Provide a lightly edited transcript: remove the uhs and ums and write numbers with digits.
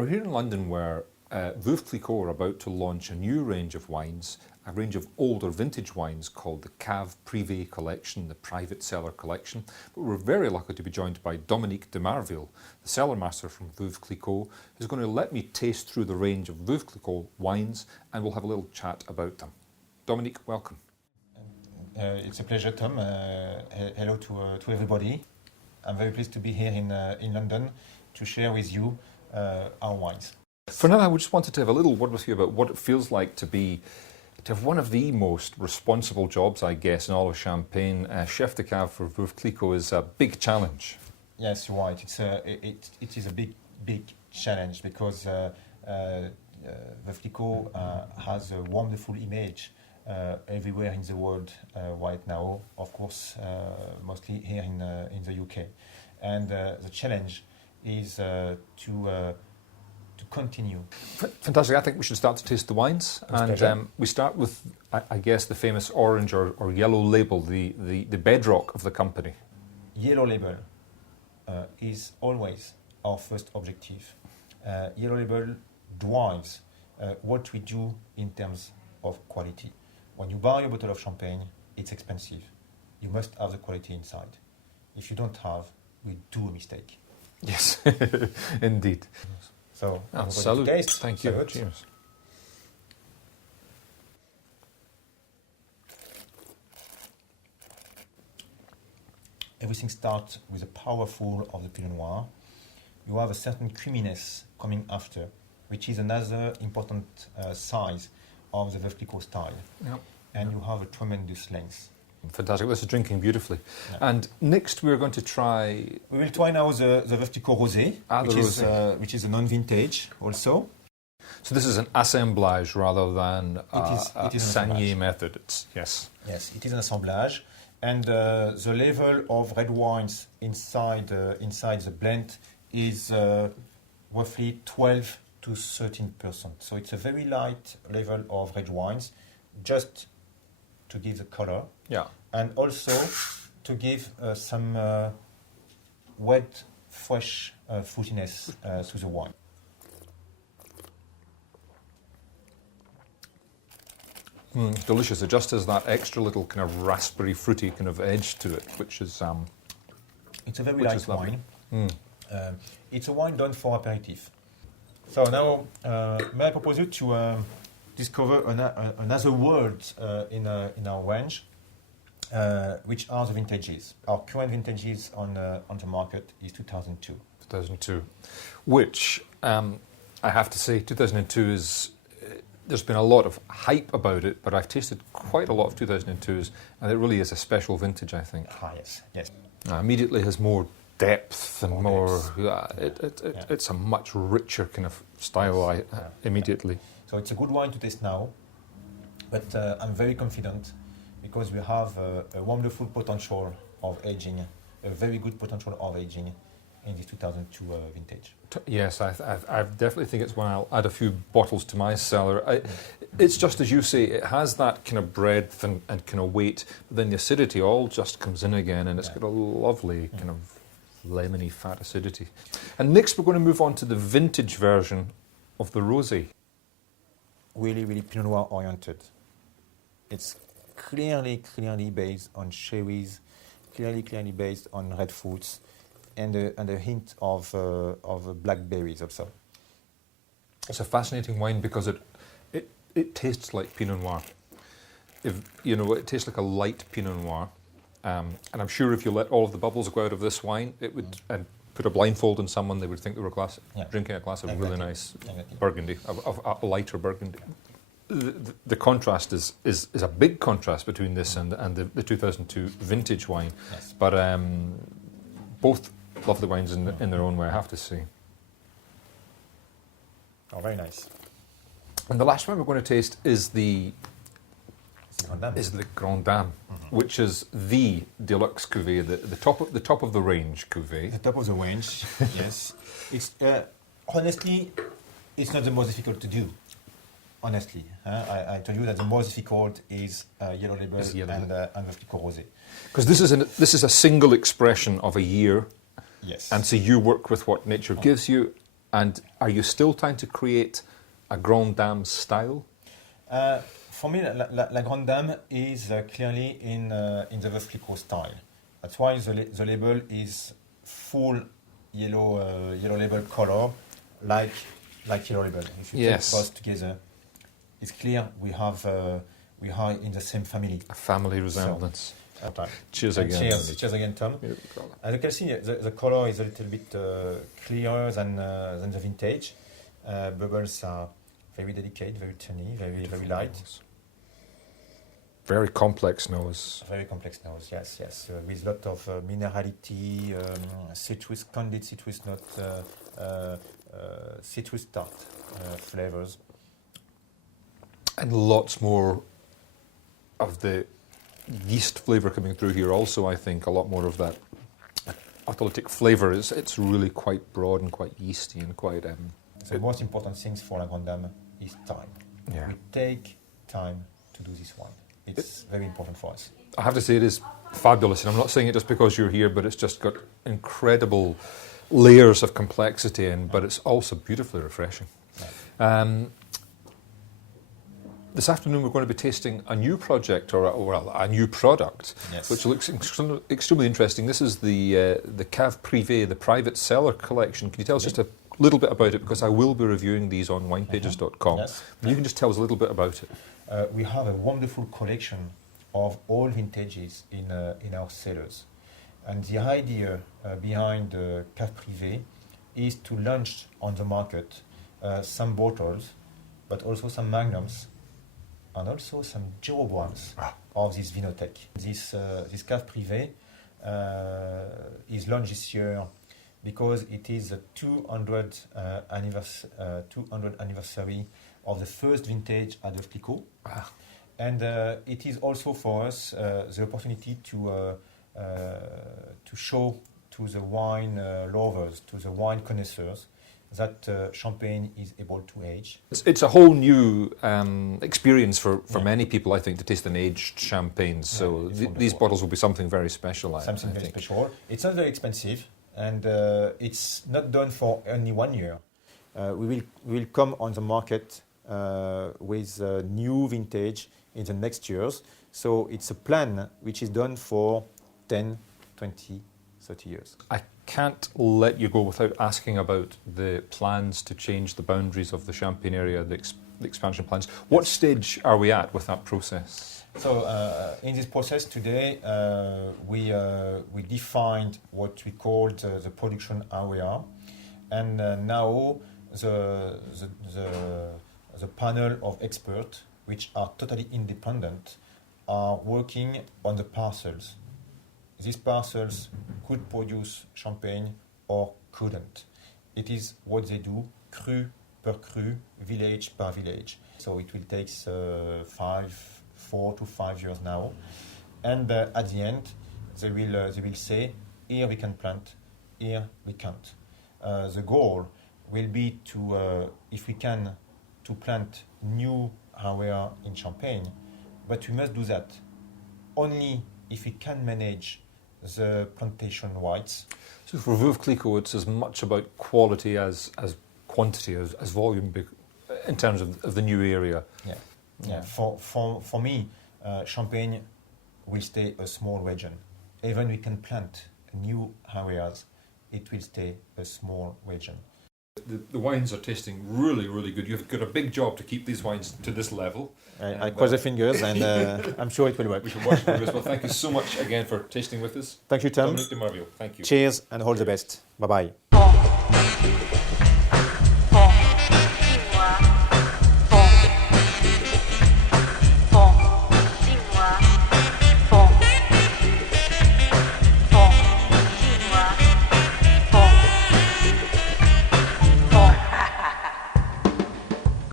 we're here in London where Veuve Clicquot are about to launch a new range of wines, a range of older vintage wines called the Cave Privé collection, the private cellar collection. But we're very lucky to be joined by Dominique Demarville, the cellar master from Veuve Clicquot, who's going to let me taste through the range of Veuve Clicquot wines, and we'll have a little chat about them. Dominique, welcome. It's a pleasure, Tom. Hello to everybody. I'm very pleased to be here in London to share with you our wines. For now, I just wanted to have a little word with you about what it feels like to have one of the most responsible jobs, I guess, in all of Champagne. Chef de Cave for Veuve Clicquot is a big challenge. Yes, you're right. It is a big challenge because Veuve Clicquot has a wonderful image everywhere in the world right now. Of course, mostly here in the UK, and the challenge is to continue. Fantastic. I think we should start to taste the wines. And we start with, I guess, the famous orange or yellow label, the bedrock of the company. Yellow label is always our first objective. Yellow label drives what we do in terms of quality. When you buy a bottle of champagne, it's expensive. You must have the quality inside. If you don't have, we do a mistake. Yes, indeed. So, salute. Taste. Thank you. Salute. Cheers. Everything starts with the powerful of the Pinot Noir. You have a certain creaminess coming after, which is another important size of the Veuve Clicquot style. Yep. And you have a tremendous length. Fantastic. This is drinking beautifully. Yeah. And next we're going to try... We will try now the Veuve Clicquot Rosé, which is a non-vintage also. So this is an assemblage rather than it is Sanier method. Yes, it is an assemblage. And the level of red wines inside the blend is roughly 12 to 13%. So it's a very light level of red wines, just to give the color. Yeah. And also to give some wet, fresh fruitiness to the wine. Delicious. It just has that extra little kind of raspberry, fruity kind of edge to it, which is it's a very light wine. It's a wine done for aperitif. So now, may I propose you to discover another world in our range, which are the vintages. Our current vintages on the market is 2002. 2002, which I have to say, 2002 is. There's been a lot of hype about it, but I've tasted quite a lot of 2002s, and it really is a special vintage, I think. Yes. Immediately has more depth and more. It's a much richer kind of style. Immediately. So it's a good wine to taste now, but I'm very confident because we have a wonderful potential of aging, a very good potential of aging in this 2002 vintage. Yes, I definitely think it's one I'll add a few bottles to my cellar. It's just as you say, it has that kind of breadth and kind of weight, but then the acidity all just comes in again, and it's got a lovely kind of lemony fat acidity. And next we're going to move on to the vintage version of the rosé. Really Pinot Noir oriented. It's clearly based on cherries, clearly based on red fruits, and a hint of blackberries also. It's a fascinating wine because it tastes like Pinot Noir. It tastes like a light Pinot Noir, and I'm sure if you let all of the bubbles go out of this wine, it would and put a blindfold on someone, they would think they were drinking a glass of really nice Burgundy, of a lighter Burgundy. The contrast is a big contrast between this and the 2002 vintage wine, yes. But both lovely wines in their own way, I have to say. Oh, very nice. And the last one we're going to taste is the Grande Dame, which is the deluxe cuvée, the top of the range cuvée. The top of the range, yes. It's honestly, it's not the most difficult to do. Honestly, I told you that the most difficult is yellow label and Veuve Clicquot Rosé. Because this is a single expression of a year. Yes. And so you work with what nature gives you, And are you still trying to create a Grand Dame style? For me, La Grande Dame is clearly in the Veuve Clicquot style. That's why the label is full yellow label color, like yellow label. If you Yes. take both together, it's clear we are in the same family. A family resemblance. Cheers And again. Cheers, Dominique. cheers again, Tom. Yeah, As you can see, the color is a little bit clearer than the vintage. Bubbles are very delicate, very tiny, very light. Very complex nose. Very complex nose, yes. With a lot of minerality, citrus, candied citrus note, citrus tart flavors. And lots more of the yeast flavour coming through here also, I think. A lot more of that autolytic flavour. It's really quite broad and quite yeasty and quite... The most important things for La Grande Dame is time. Yeah. We take time to do this wine. It's very important for us. I have to say it is fabulous, and I'm not saying it just because you're here, but it's just got incredible layers of complexity, but it's also beautifully refreshing. Yeah. This afternoon we're going to be tasting a new project, or a new product, Yes. which looks extremely interesting. This is the Cave Privé, the private cellar collection. Can you tell us just a little bit about it? Because I will be reviewing these on winepages.com. Yes. You can just tell us a little bit about it. We have a wonderful collection of all vintages in our cellars. And the idea behind the Cave Privé is to launch on the market some bottles, but also some magnums, and also some Jeroboams of this Vinothèque. This Cave Privé is launched this year because it is the 200th anniversary of the first vintage at Veuve Clicquot. And it is also for us the opportunity to show to the wine lovers, to the wine connoisseurs, that champagne is able to age. It's a whole new experience for many people, I think, to taste an aged champagne. So these bottles will be something very special. Something very special. It's not very expensive, and it's not done for only 1 year. We will come on the market with a new vintage in the next years. So it's a plan which is done for 10, 20, 30 years. I can't let you go without asking about the plans to change the boundaries of the Champagne area, the expansion plans. What stage are we at with that process? So in this process today, we defined what we called the production area, and now the panel of experts, which are totally independent, are working on the parcels. These parcels could produce champagne or couldn't. It is what they do, cru per cru, village per village. So it will take 4 to 5 years now. And at the end, they will say, here we can plant, here we can't. The goal will be to, if we can, to plant new area in Champagne, but we must do that only if we can manage the plantation whites. So for Veuve Clicquot, it's as much about quality as quantity, as volume, in terms of the new area. Yeah. For me, Champagne will stay a small region. Even we can plant new areas, it will stay a small region. The wines are tasting really, really good. You've got a big job to keep these wines to this level. I cross the fingers, and I'm sure it will work. We should watch them as well. Thank you so much again for tasting with us. Thank you, Tom. Dominique Demarville, thank you. Cheers and all the best. Bye-bye.